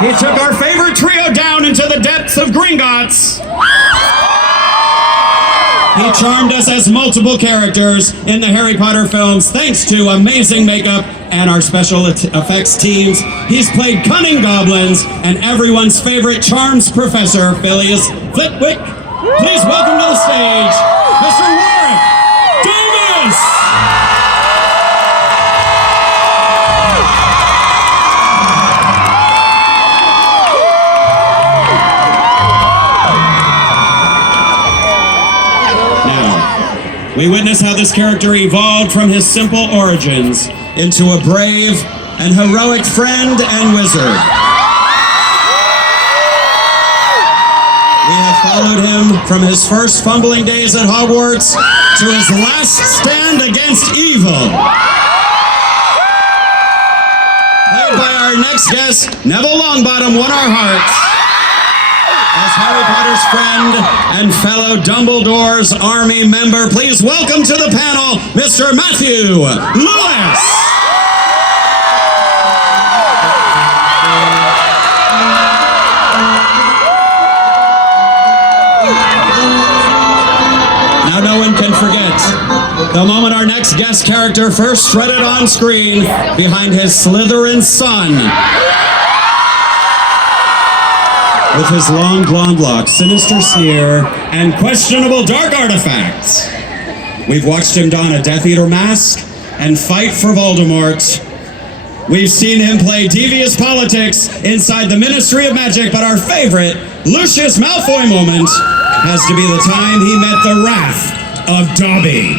He took our favorite trio down into the depths of Gringotts. He charmed us as multiple characters in the Harry Potter films thanks to amazing makeup and our special effects teams. He's played cunning goblins and everyone's favorite charms professor, Phileas Flitwick. Please welcome to the stage, Mr. Warwick Davis! We witness how this character evolved from his simple origins into a brave and heroic friend and wizard. We have followed him from his first fumbling days at Hogwarts to his last stand against evil. Played by our next guest, Neville Longbottom won our hearts as Harry Potter's friend and fellow Dumbledore's army member. Please welcome to the panel, Mr. Matthew Lewis. Now no one can forget the moment our next guest character first strutted on screen behind his Slytherin son. With his long blonde locks, sinister sneer, and questionable dark artifacts. We've watched him don a Death Eater mask and fight for Voldemort. We've seen him play devious politics inside the Ministry of Magic, but our favorite, Lucius Malfoy moment, has to be the time he met the wrath of Dobby.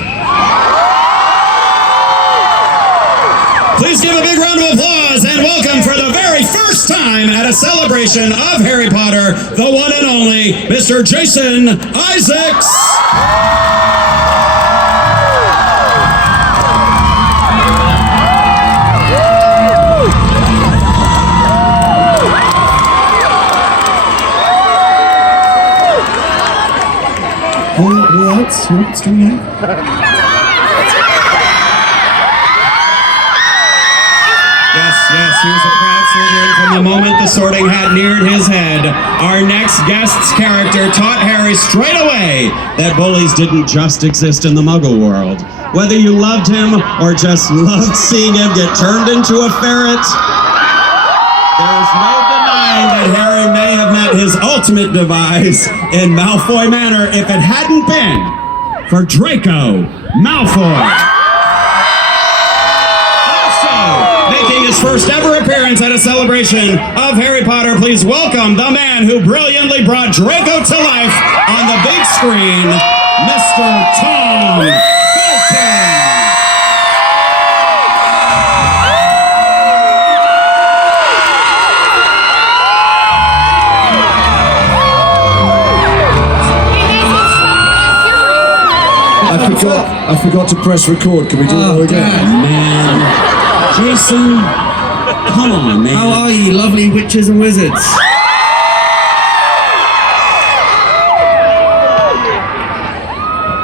Please give a big round of applause and welcome for the very first time at a celebration of Harry Potter, the one and only Mr. Jason Isaacs. What's going on? Yes, he was a proud Slytherin from the moment the sorting hat neared his head. Our next guest's character taught Harry straight away that bullies didn't just exist in the Muggle world. Whether you loved him or just loved seeing him get turned into a ferret, there is no denying that Harry may have met his ultimate demise in Malfoy Manor if it hadn't been for Draco Malfoy. Making his first ever appearance at a celebration of Harry Potter, please welcome the man who brilliantly brought Draco to life on the big screen, Mr. Tom Felton. I forgot to press record. Can we do it again? Man. Jason, come on, man. How are you, lovely witches and wizards?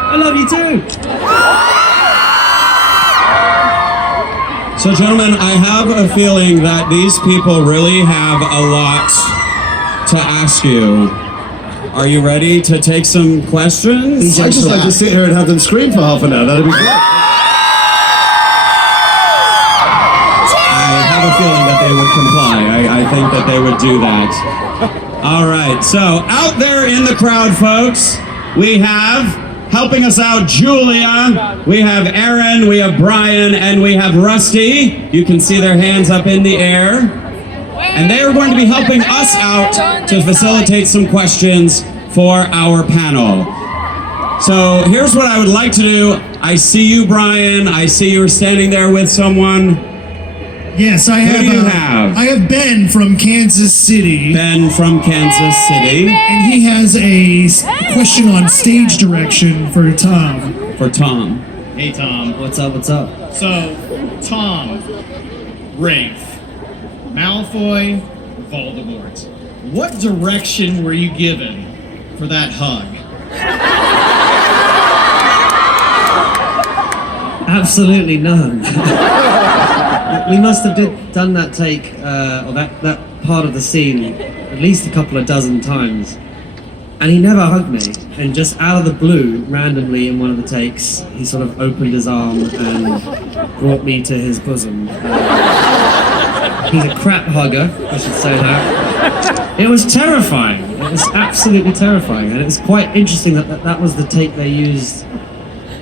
I love you too. So, gentlemen, I have a feeling that these people really have a lot to ask you. Are you ready to take some questions? I'd just like to sit here and have them scream for half an hour. That'd be great. Feeling that they would comply. I think that they would do that. All right, so out there in the crowd, folks, we have, helping us out, Julia, we have Aaron, we have Brian, and we have Rusty. You can see their hands up in the air. And they are going to be helping us out to facilitate some questions for our panel. So here's what I would like to do. I see you, Brian. I see you're standing there with someone. Yes, I have. Who do you have? I have Ben from Kansas City. Ben from Kansas City. And he has a question on stage direction for Tom. For Tom. Hey Tom, what's up, what's up? So, Tom, Rafe, Malfoy, Voldemort. What direction were you given for that hug? Absolutely none. We must have done that take, or that part of the scene, at least a couple of dozen times. And he never hugged me. And just out of the blue, randomly in one of the takes, he sort of opened his arm and brought me to his bosom. He's a crap hugger, I should say that. It was terrifying. It was absolutely terrifying. And it was quite interesting that was the take they used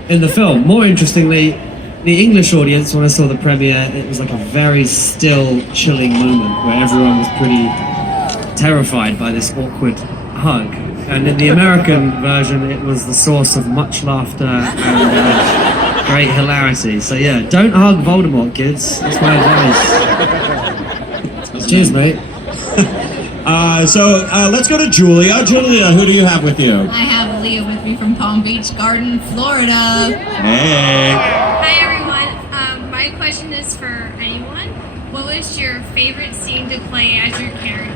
in the film. More interestingly, the English audience, when I saw the premiere, it was like a very still, chilling moment where everyone was pretty terrified by this awkward hug. And in the American version, it was the source of much laughter and great hilarity. So yeah, don't hug Voldemort, kids. That's my advice. Cheers, mate. So let's go to Julia. Julia, who do you have with you? I have Leah with me from Palm Beach Garden, Florida. Hey. Hi everyone. My question is for anyone. What was your favorite scene to play as your character?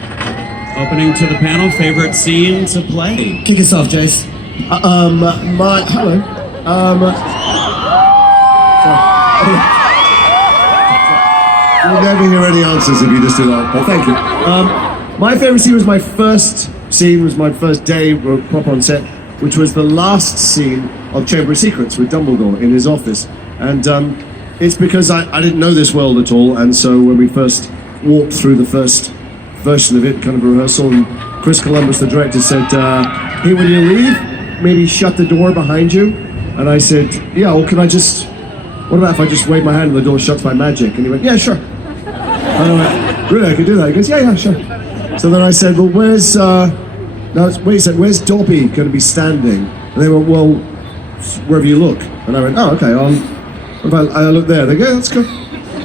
Opening to the panel, favorite scene to play? Kick us off, Jace. Hello. You'll never hear any answers if you just do that. But thank you. My favourite scene was my first day proper on set, which was the last scene of Chamber of Secrets with Dumbledore in his office. And it's because I didn't know this world at all, and so when we first walked through the first version of it, kind of a rehearsal, and Chris Columbus, the director, said, hey, when you leave, maybe shut the door behind you. And I said, yeah, well, what about if I just wave my hand and the door shuts by magic? And he went, yeah, sure. And I went, really, I could do that? He goes, yeah, sure. So then I said, well, where's where's Dobby going to be standing? And they went, well, wherever you look. And I went, oh, okay, if I look there. They go, yeah, that's good.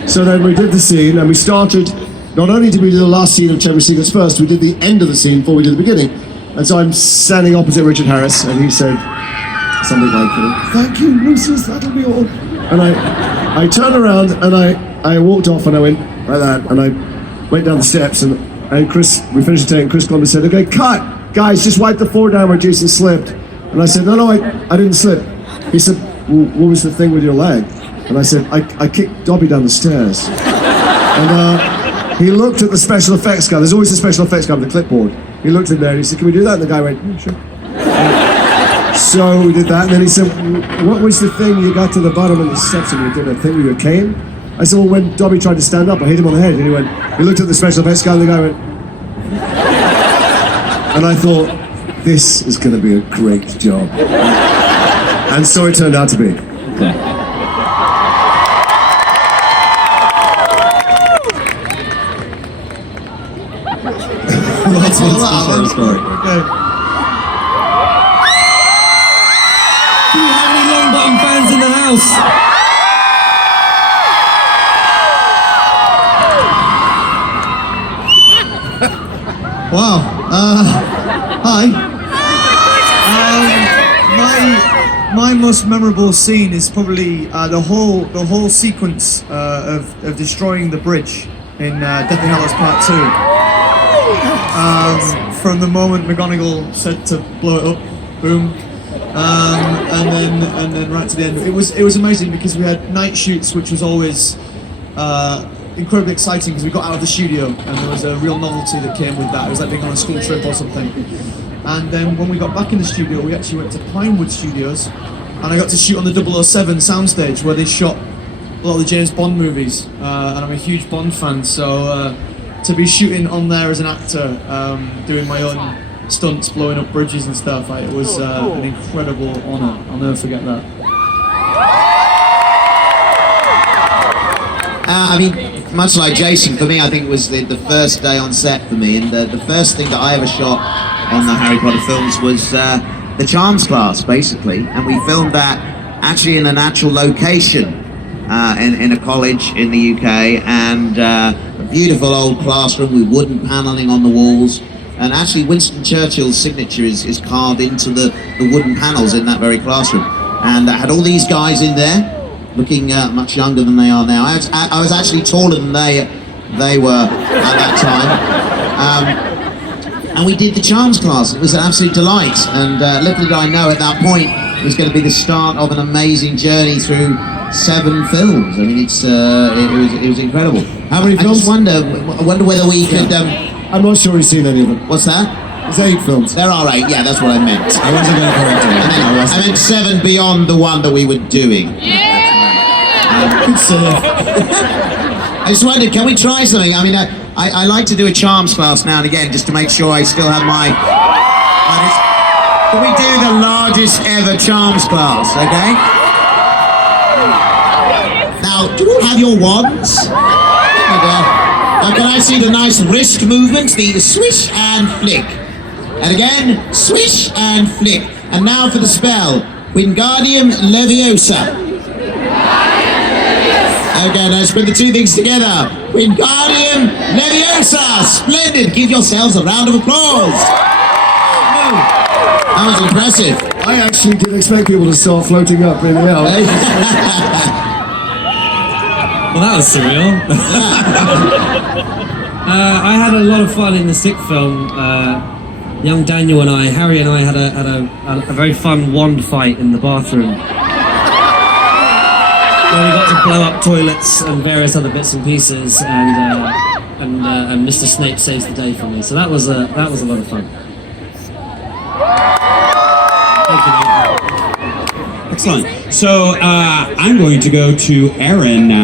So then we did the scene, and we started, not only did we do the last scene of Chamber of Secrets first, we did the end of the scene before we did the beginning. And so I'm standing opposite Richard Harris, and he said something like, thank you, Lucius, that'll be all. And I turned around, and I walked off, and I went like that, and I went down the steps, and we finished the take, and Chris Columbus said, okay, cut! Guys, just wipe the floor down where Jason slipped. And I said, no, I didn't slip. He said, well, what was the thing with your leg? And I said, I kicked Dobby down the stairs. And he looked at the special effects guy. There's always a special effects guy with a clipboard. He looked in there and he said, can we do that? And the guy went, yeah, sure. So we did that, and then he said, what was the thing you got to the bottom of the steps and you did a thing with your cane? I said, well, when Dobby tried to stand up, I hit him on the head. And he looked at the special effects guy, and the guy went, and I thought, this is going to be a great job. And so it turned out to be. Let's share the story. Do you have any Longbottom fans in the house? Wow. Hi. My most memorable scene is probably the whole sequence of destroying the bridge in Deathly Hallows Part 2. From the moment McGonagall said to blow it up, boom, and then right to the end. It was amazing because we had night shoots, which was always incredibly exciting because we got out of the studio and there was a real novelty that came with that. It was like being on a school trip or something. And then when we got back in the studio, we actually went to Pinewood Studios, and I got to shoot on the 007 soundstage where they shot a lot of the James Bond movies. And I'm a huge Bond fan, so to be shooting on there as an actor, doing my own stunts, blowing up bridges and stuff, it was an incredible honour. I'll never forget that. I mean, much like Jason, for me, I think it was the first day on set for me, and the first thing that I ever shot on the Harry Potter films was the Charms class, basically, and we filmed that actually in an actual location in a college in the UK, and a beautiful old classroom with wooden panelling on the walls, and actually Winston Churchill's signature is carved into the wooden panels in that very classroom, and I had all these guys in there looking much younger than they are now. I was actually taller than they were at that time. And we did the Charms class. It was an absolute delight. And little did I know at that point it was going to be the start of an amazing journey through 7 films. I mean, it was incredible. How many I films? just wonder whether we could. I'm not sure he's seen any of them. What's that? It's 8 films. There are 8. Yeah, that's what I meant. I wasn't going to correct him. I meant 7 beyond the one that we were doing. Good save. I just wondered, can we try something? I mean, I like to do a charms class now and again just to make sure I still have my. Can we do the largest ever charms class? Okay. Now, do you all have your wands? Now, can I see the nice wrist movements, the swish and flick? And again, swish and flick. And now for the spell, Wingardium Leviosa. Okay, let's put the 2 things together. Wingardium Leviosa. Splendid. Give yourselves a round of applause. That was impressive. I actually didn't expect people to start floating up in the air. Well, that was surreal. I had a lot of fun in the Sick film. Young Daniel and I, Harry and I, had a very fun wand fight in the bathroom. Where we got to blow up toilets and various other bits and pieces, and Mr. Snape saves the day for me. So that was a lot of fun. Thank you, mate. Excellent. So I'm going to go to Aaron now.